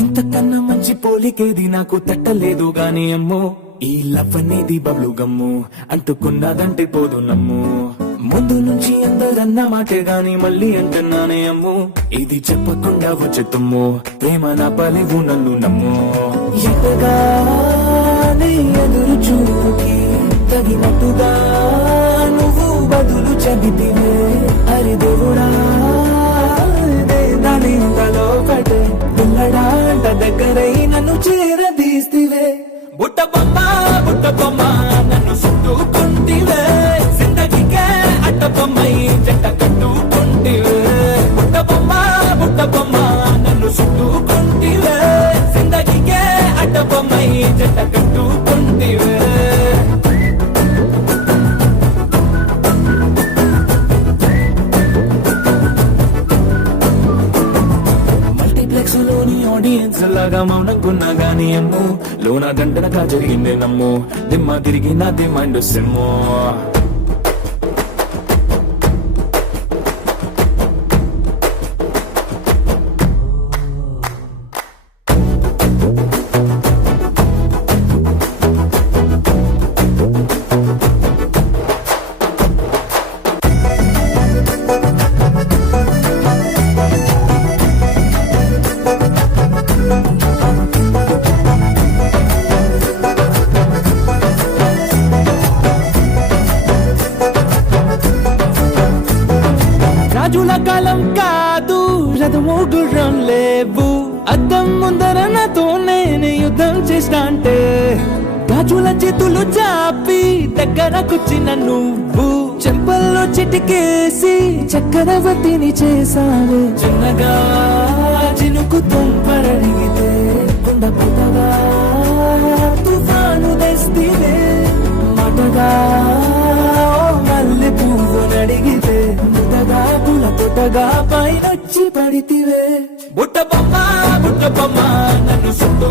ఇంతకన్నా మంచి పోలికేది నాకు తట్టలేదు గాని అమ్మో, ఈ లవ్ అనేది బబ్లు గమ్ము అంటుకున్నదంటే పోదు నమ్ము. ముందు నుంచి అందరన్న మాటే గాని మళ్ళీ అంటున్నానే అమ్ము, ఇది చెప్పకుండా వచ్చే తుమ్ము, ప్రేమ నా పలివు నన్ను నమ్ము. ఎటగానే ఎదురు చూకి తగినట్టుగా నువ్వు బదులు చెబితివే, అరి దేవుడా దాని లోపటే పిల్లడాంట దగ్గరై నన్ను చేరదీస్తివే. బుట్ట బొమ్మ నన్ను చుట్టుకుంటివే, జిందగీకే అట్ట బొమ్మై జంట కట్టుకుంటివే. బుట్ట బొమ్మ నన్ను చుట్టుకుంటివే, జిందగీకే అట్ట బొమ్మై జంట కట్టుకుంటివే. లోని ఆడియన్స్ లాగా మౌనంకున్నా గానీ అమ్ము, లోన దండనగా జరిగిందే నమ్ము, దిమ్మ తిరిగి నాది మైండ్ సిమ్ము. రాజుల కాలం కాదు, రథము గుర్రం లేవు, అద్దం ముందర నాతో నేను యుద్ధం చేస్తా అంటే, రాజుల చేతులు చాపి దగ్గరకొచ్చిన నువ్వు, చెంపల్లో చిటికేసి చక్రవర్తిని చేసావే. చిన్నగా చినుకు తుంపరడిగితే కొండ పెద్దగా తుఫాను తెస్తివే, మాటగా మల్లె పువ్వు నడిగితే ముద్దగా పుల పుట్టగా పైనొచ్చి పడితివే. బుట్ట బొమ్మ నన్ను చుట్టూ